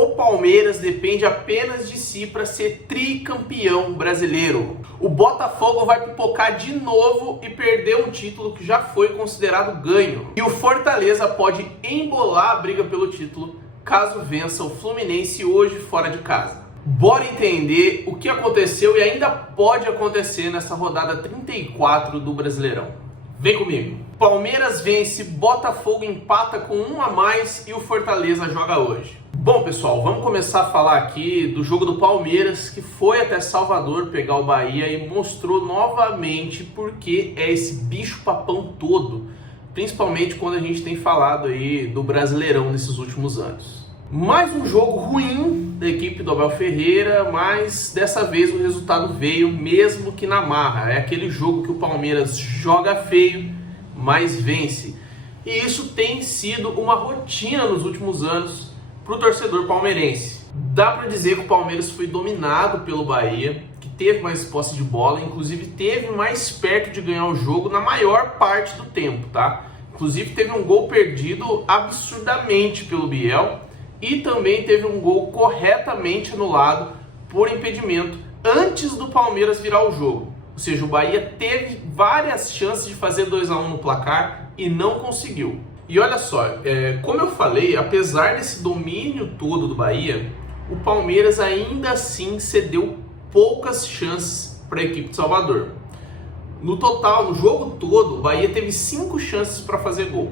o Palmeiras depende apenas de si para ser tricampeão brasileiro. O Botafogo vai pipocar de novo e perder um título que já foi considerado ganho. E o Fortaleza pode embolar a briga pelo título caso vença o Fluminense hoje fora de casa. Bora entender o que aconteceu e ainda pode acontecer nessa rodada 34 do Brasileirão. Vem comigo. Palmeiras vence, Botafogo empata com um a mais e o Fortaleza joga hoje. Bom, pessoal, vamos começar a falar aqui do jogo do Palmeiras, que foi até Salvador pegar o Bahia e mostrou novamente porque é esse bicho-papão todo, principalmente quando a gente tem falado aí do Brasileirão nesses últimos anos. Mais um jogo ruim da equipe do Abel Ferreira, mas dessa vez o resultado veio mesmo que na marra. É aquele jogo que o Palmeiras joga feio, mas vence. E isso tem sido uma rotina nos últimos anos para o torcedor palmeirense. Dá para dizer que o Palmeiras foi dominado pelo Bahia, que teve mais posse de bola, inclusive teve mais perto de ganhar o jogo na maior parte do tempo, tá? Inclusive teve um gol perdido absurdamente pelo Biel, e também teve um gol corretamente anulado por impedimento antes do Palmeiras virar o jogo. Ou seja, o Bahia teve várias chances de fazer 2-1 no placar e não conseguiu. E olha só, como eu falei, apesar desse domínio todo do Bahia, o Palmeiras ainda assim cedeu poucas chances para a equipe de Salvador. No total, no jogo todo, o Bahia teve 5 chances para fazer gol.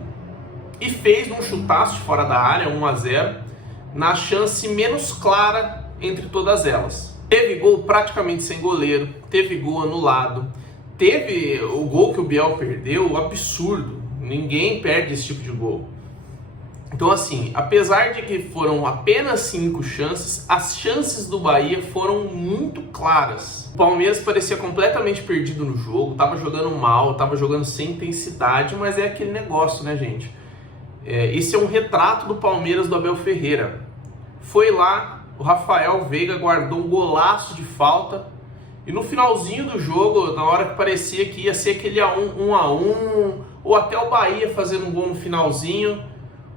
E fez um chutaço de fora da área, 1-0, na chance menos clara entre todas elas. Teve gol praticamente sem goleiro, teve gol anulado, teve o gol que o Biel perdeu, absurdo, ninguém perde esse tipo de gol. Então assim, apesar de que foram apenas 5 chances, as chances do Bahia foram muito claras. O Palmeiras parecia completamente perdido no jogo, estava jogando mal, estava jogando sem intensidade, mas é aquele negócio, né, gente? Esse é um retrato do Palmeiras do Abel Ferreira. Foi lá, o Rafael Veiga guardou um golaço de falta e no finalzinho do jogo, na hora que parecia que ia ser aquele 1-1, ou até o Bahia fazendo um gol no finalzinho,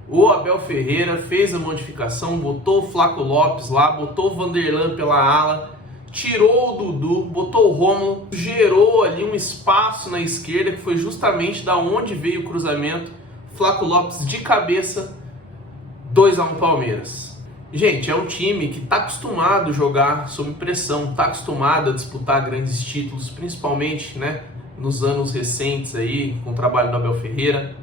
o Abel Ferreira fez a modificação, botou o Flaco Lopes lá, botou o Vanderlan pela ala, tirou o Dudu, botou o Rômulo, gerou ali um espaço na esquerda que foi justamente da onde veio o cruzamento. Flaco Lopes de cabeça, 2-1 Palmeiras. Gente, é um time que está acostumado a jogar sob pressão, está acostumado a disputar grandes títulos, principalmente, né, nos anos recentes aí, com o trabalho do Abel Ferreira.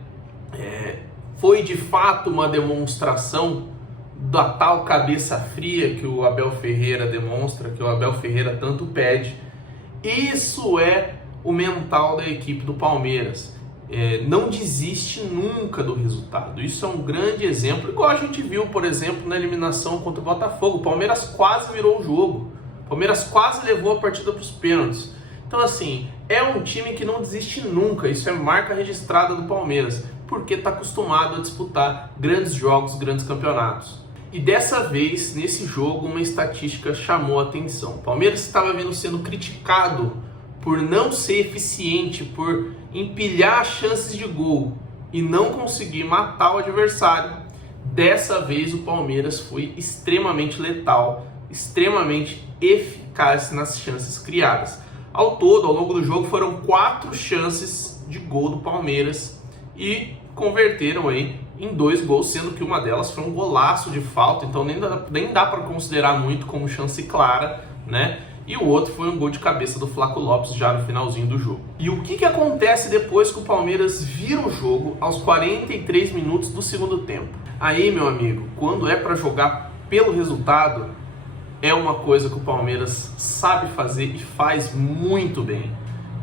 Foi de fato uma demonstração da tal cabeça fria que o Abel Ferreira demonstra, que o Abel Ferreira tanto pede. Isso é o mental da equipe do Palmeiras. Não desiste nunca do resultado. Isso é um grande exemplo, igual a gente viu, por exemplo, na eliminação contra o Botafogo. O Palmeiras quase virou o jogo, o Palmeiras quase levou a partida para os pênaltis. Então assim, é um time que não desiste nunca. Isso é marca registrada do Palmeiras, porque está acostumado a disputar grandes jogos, grandes campeonatos. E dessa vez, nesse jogo, uma estatística chamou a atenção. O Palmeiras estava sendo criticado por não ser eficiente, por empilhar chances de gol e não conseguir matar o adversário. Dessa vez o Palmeiras foi extremamente letal, extremamente eficaz nas chances criadas. Ao todo, ao longo do jogo, foram 4 chances de gol do Palmeiras e converteram aí em 2 gols, sendo que uma delas foi um golaço de falta, então nem dá para considerar muito como chance clara, né? E o outro foi um gol de cabeça do Flaco Lopes já no finalzinho do jogo. E o que acontece depois que o Palmeiras vira o jogo aos 43 minutos do segundo tempo? Aí, meu amigo, quando é para jogar pelo resultado, é uma coisa que o Palmeiras sabe fazer e faz muito bem,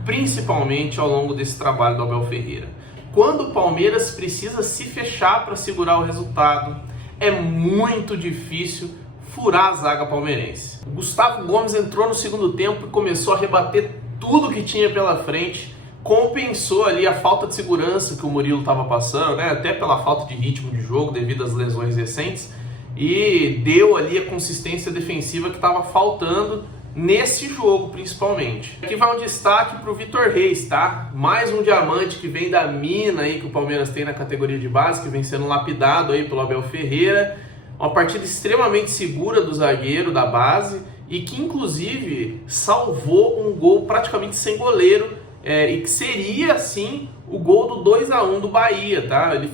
principalmente ao longo desse trabalho do Abel Ferreira. Quando o Palmeiras precisa se fechar para segurar o resultado, é muito difícil furar a zaga palmeirense. O Gustavo Gomes entrou no segundo tempo e começou a rebater tudo que tinha pela frente, compensou ali a falta de segurança que o Murilo estava passando, né? Até pela falta de ritmo de jogo devido às lesões recentes, e deu ali a consistência defensiva que estava faltando nesse jogo principalmente. Aqui vai um destaque para o Vitor Reis, tá? Mais um diamante que vem da mina aí que o Palmeiras tem na categoria de base, que vem sendo lapidado aí pelo Abel Ferreira. Uma partida extremamente segura do zagueiro da base e que inclusive salvou um gol praticamente sem goleiro e que seria assim o gol do 2-1 do Bahia, tá? Ele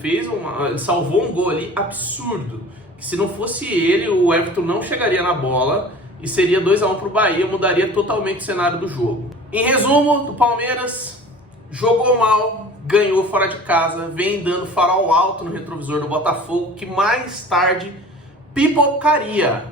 salvou um gol ali absurdo, que se não fosse ele, o Everton não chegaria na bola e seria 2-1 para o Bahia, mudaria totalmente o cenário do jogo. Em resumo, do Palmeiras, jogou mal, ganhou fora de casa, vem dando farol alto no retrovisor do Botafogo, que mais tarde pipocaria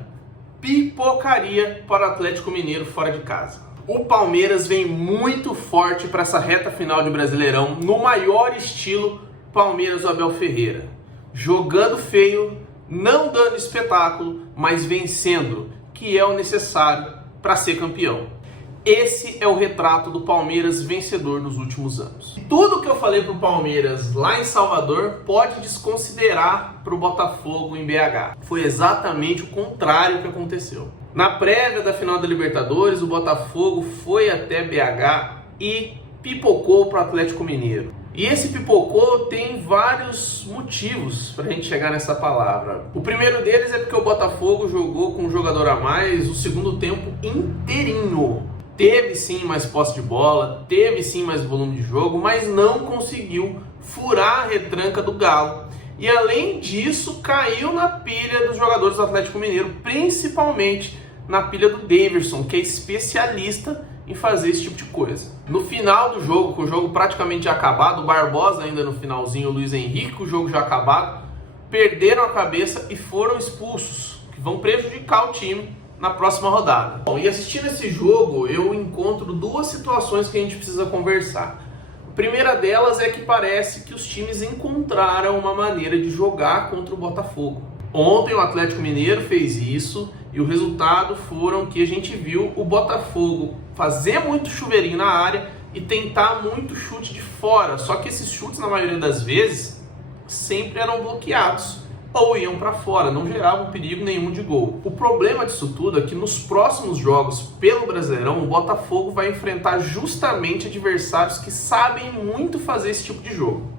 para o Atlético Mineiro fora de casa. O Palmeiras vem muito forte para essa reta final de Brasileirão, no maior estilo Palmeiras do Abel Ferreira. Jogando feio, não dando espetáculo, mas vencendo, que é o necessário para ser campeão. Esse é o retrato do Palmeiras vencedor nos últimos anos. Tudo que eu falei para o Palmeiras lá em Salvador pode desconsiderar para o Botafogo em BH. Foi exatamente o contrário que aconteceu. Na prévia da final da Libertadores, o Botafogo foi até BH e pipocou para o Atlético Mineiro. E esse pipocou tem vários motivos para a gente chegar nessa palavra. O primeiro deles é porque o Botafogo jogou com um jogador a mais o segundo tempo inteirinho. Teve sim mais posse de bola, teve sim mais volume de jogo, mas não conseguiu furar a retranca do Galo. E além disso, caiu na pilha dos jogadores do Atlético Mineiro, principalmente na pilha do Daverson, que é especialista em fazer esse tipo de coisa. No final do jogo, com o jogo praticamente já acabado, o Barbosa ainda no finalzinho, o Luiz Henrique, o jogo já acabado, perderam a cabeça e foram expulsos, que vão prejudicar o time na próxima rodada. Bom, e assistindo esse jogo, eu encontro duas situações que a gente precisa conversar. A primeira delas é que parece que os times encontraram uma maneira de jogar contra o Botafogo. Ontem o Atlético Mineiro fez isso e o resultado foram que a gente viu o Botafogo fazer muito chuveirinho na área e tentar muito chute de fora. Só que esses chutes, na maioria das vezes, sempre eram bloqueados ou iam para fora, não geravam perigo nenhum de gol. O problema disso tudo é que nos próximos jogos pelo Brasileirão, o Botafogo vai enfrentar justamente adversários que sabem muito fazer esse tipo de jogo.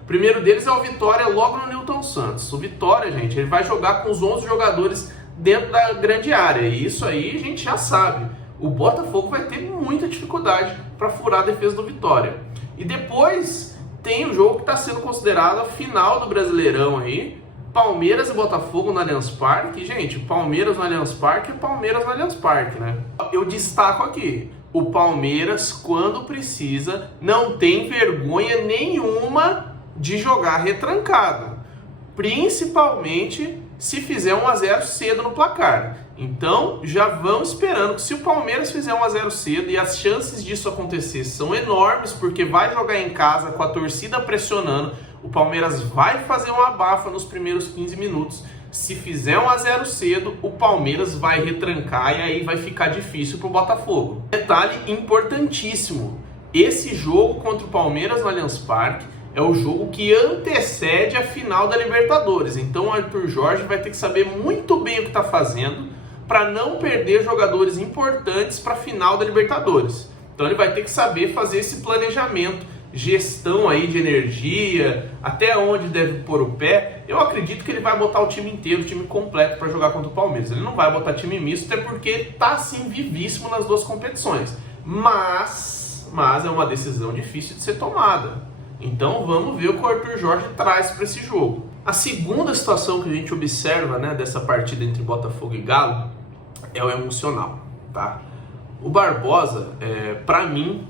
O primeiro deles é o Vitória, logo no Newton Santos. O Vitória, gente, ele vai jogar com os 11 jogadores dentro da grande área, e isso aí a gente já sabe. O Botafogo vai ter muita dificuldade para furar a defesa do Vitória. E depois tem o jogo que está sendo considerado a final do Brasileirão aí, Palmeiras e Botafogo no Allianz Parque. Gente, Palmeiras no Allianz Parque é Palmeiras no Allianz Parque, né? Eu destaco aqui, o Palmeiras, quando precisa, não tem vergonha nenhuma de jogar retrancado, principalmente se fizer 1-0 cedo no placar. Então, já vão esperando que se o Palmeiras fizer 1-0 cedo, e as chances disso acontecer são enormes, porque vai jogar em casa com a torcida pressionando, o Palmeiras vai fazer uma abafa nos primeiros 15 minutos. Se fizer 1-0 cedo, o Palmeiras vai retrancar e aí vai ficar difícil para o Botafogo. Detalhe importantíssimo, esse jogo contra o Palmeiras no Allianz Parque é o jogo que antecede a final da Libertadores. Então o Arthur Jorge vai ter que saber muito bem o que está fazendo para não perder jogadores importantes para a final da Libertadores. Então ele vai ter que saber fazer esse planejamento, gestão aí de energia, até onde deve pôr o pé. Eu acredito que ele vai botar o time inteiro, o time completo para jogar contra o Palmeiras. Ele não vai botar time misto, até porque está assim vivíssimo nas duas competições. Mas é uma decisão difícil de ser tomada. Então vamos ver o que o Arthur Jorge traz para esse jogo. A segunda situação que a gente observa, né, dessa partida entre Botafogo e Galo é o emocional, tá? O Barbosa, para mim,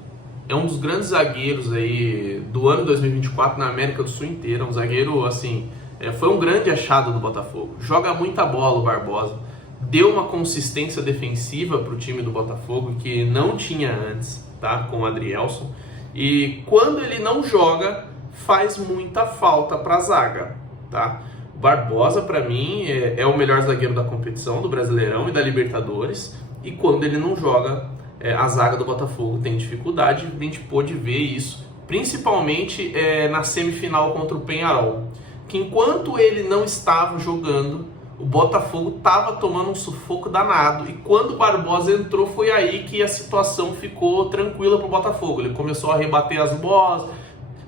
é um dos grandes zagueiros aí do ano 2024 na América do Sul inteira. Um zagueiro, assim, foi um grande achado do Botafogo. Joga muita bola o Barbosa. Deu uma consistência defensiva para o time do Botafogo que não tinha antes, tá? Com o Adrielson. E quando ele não joga, faz muita falta para a zaga, tá? O Barbosa, para mim, é o melhor zagueiro da competição, do Brasileirão e da Libertadores. E quando ele não joga, a zaga do Botafogo tem dificuldade. A gente pôde ver isso, principalmente na semifinal contra o Peñarol, que enquanto ele não estava jogando, o Botafogo estava tomando um sufoco danado, e quando o Barbosa entrou, foi aí que a situação ficou tranquila para o Botafogo. Ele começou a rebater as bolas,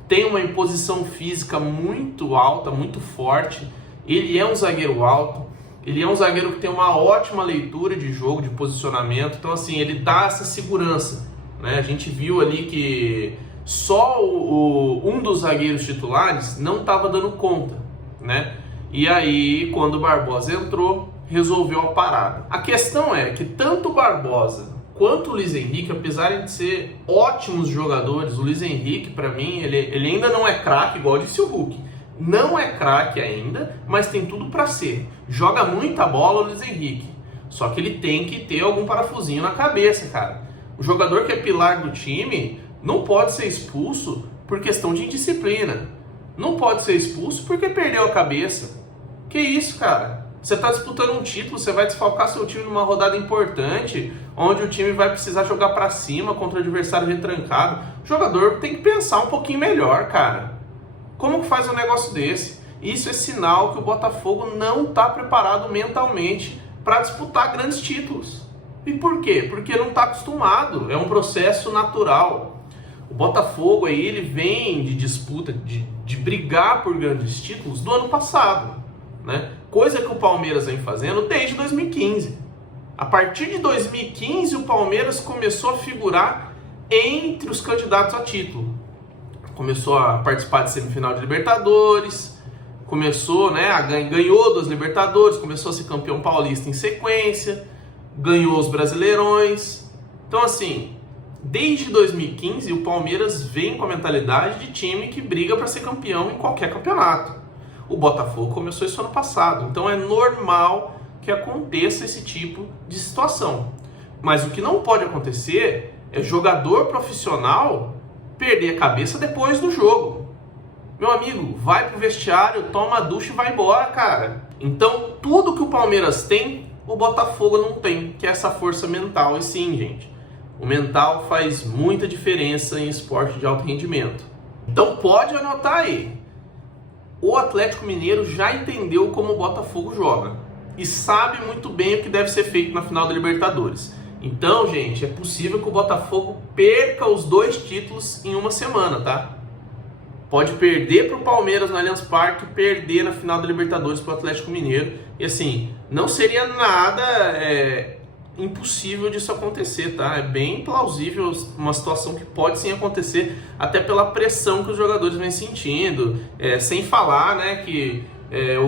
tem uma imposição física muito alta, muito forte, ele é um zagueiro alto, Ele é um zagueiro que tem uma ótima leitura de jogo, de posicionamento. Então, assim, ele dá essa segurança, né? A gente viu ali que só um dos zagueiros titulares não estava dando conta, né? E aí, quando o Barbosa entrou, resolveu a parada. A questão é que tanto o Barbosa quanto o Luiz Henrique, apesar de ser ótimos jogadores, o Luiz Henrique, para mim, ele ainda não é craque, igual disse o Hulk. Não é craque ainda, mas tem tudo para ser. Joga muita bola o Luiz Henrique. Só que ele tem que ter algum parafusinho na cabeça, cara. O jogador que é pilar do time não pode ser expulso por questão de indisciplina. Não pode ser expulso porque perdeu a cabeça. Que isso, cara? Você está disputando um título, você vai desfalcar seu time numa rodada importante, onde o time vai precisar jogar para cima contra o adversário retrancado. O jogador tem que pensar um pouquinho melhor, cara. Como que faz um negócio desse? Isso é sinal que o Botafogo não está preparado mentalmente para disputar grandes títulos. E por quê? Porque não está acostumado, é um processo natural. O Botafogo aí, ele vem de disputa, de brigar por grandes títulos do ano passado, né? Coisa que o Palmeiras vem fazendo desde 2015. A partir de 2015, o Palmeiras começou a figurar entre os candidatos a título. Começou a participar de semifinal de Libertadores, começou, né, ganhou das Libertadores, começou a ser campeão paulista em sequência, ganhou os Brasileirões. Então, assim, desde 2015, o Palmeiras vem com a mentalidade de time que briga para ser campeão em qualquer campeonato. O Botafogo começou isso ano passado, então é normal que aconteça esse tipo de situação. Mas o que não pode acontecer é jogador profissional perder a cabeça depois do jogo. Meu amigo, vai pro vestiário, toma a ducha e vai embora, cara. Então, tudo que o Palmeiras tem, o Botafogo não tem, que é essa força mental. E sim, gente, o mental faz muita diferença em esporte de alto rendimento. Então, pode anotar aí. O Atlético Mineiro já entendeu como o Botafogo joga e sabe muito bem o que deve ser feito na final da Libertadores. Então, gente, é possível que o Botafogo perca os 2 títulos em uma semana, tá? Pode perder para o Palmeiras no Allianz Parque e perder na final da Libertadores para o Atlético Mineiro. E assim, não seria nada impossível disso acontecer, tá? É bem plausível uma situação que pode sim acontecer, até pela pressão que os jogadores vêm sentindo, sem falar, né, que...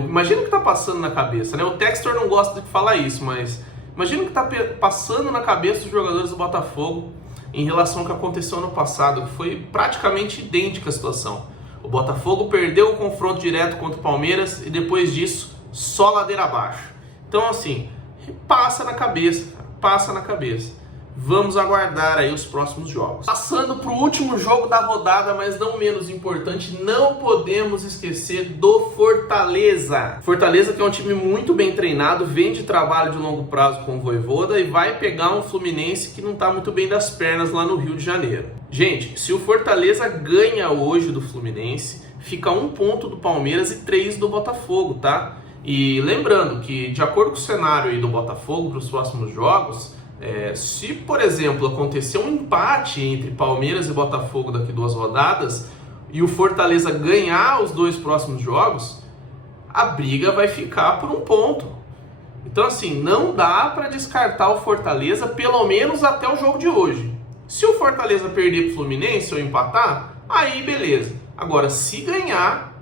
imagina o que tá passando na cabeça, né? O Textor não gosta de falar isso, mas imagina o que tá passando na cabeça dos jogadores do Botafogo em relação ao que aconteceu ano passado, que foi praticamente idêntica a situação. O Botafogo perdeu o confronto direto contra o Palmeiras e depois disso, só ladeira abaixo. Então, assim, passa na cabeça, cara, passa na cabeça. Vamos aguardar aí os próximos jogos. Passando para o último jogo da rodada, mas não menos importante, não podemos esquecer do Fortaleza. Fortaleza, que é um time muito bem treinado, vem de trabalho de longo prazo com o Vojvoda e vai pegar um Fluminense que não está muito bem das pernas lá no Rio de Janeiro. Gente, se o Fortaleza ganha hoje do Fluminense, fica 1 ponto do Palmeiras e 3 do Botafogo, tá? E lembrando que, de acordo com o cenário aí do Botafogo para os próximos jogos, se, por exemplo, acontecer um empate entre Palmeiras e Botafogo daqui 2 rodadas e o Fortaleza ganhar os 2 próximos jogos, a briga vai ficar por 1 ponto. Então, assim, não dá para descartar o Fortaleza, pelo menos até o jogo de hoje. Se o Fortaleza perder para o Fluminense ou empatar, aí beleza. Agora, se ganhar,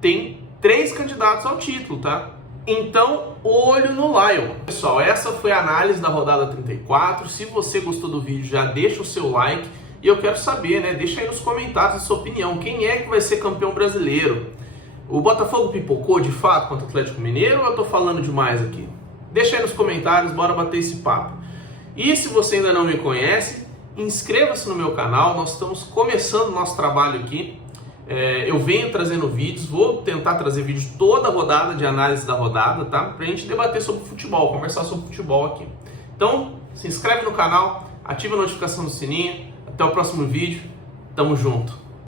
tem 3 candidatos ao título, tá? Então, olho no Lion. Pessoal, essa foi a análise da rodada 34. Se você gostou do vídeo, já deixa o seu like. E eu quero saber, né? Deixa aí nos comentários a sua opinião. Quem é que vai ser campeão brasileiro? O Botafogo pipocou de fato contra o Atlético Mineiro ou eu tô falando demais aqui? Deixa aí nos comentários, bora bater esse papo. E se você ainda não me conhece, inscreva-se no meu canal. Nós estamos começando o nosso trabalho aqui. Eu venho trazendo vídeos, vou tentar trazer vídeos toda a rodada, de análise da rodada, tá? Pra gente debater sobre futebol, conversar sobre futebol aqui. Então, se inscreve no canal, ativa a notificação do sininho. Até o próximo vídeo, tamo junto!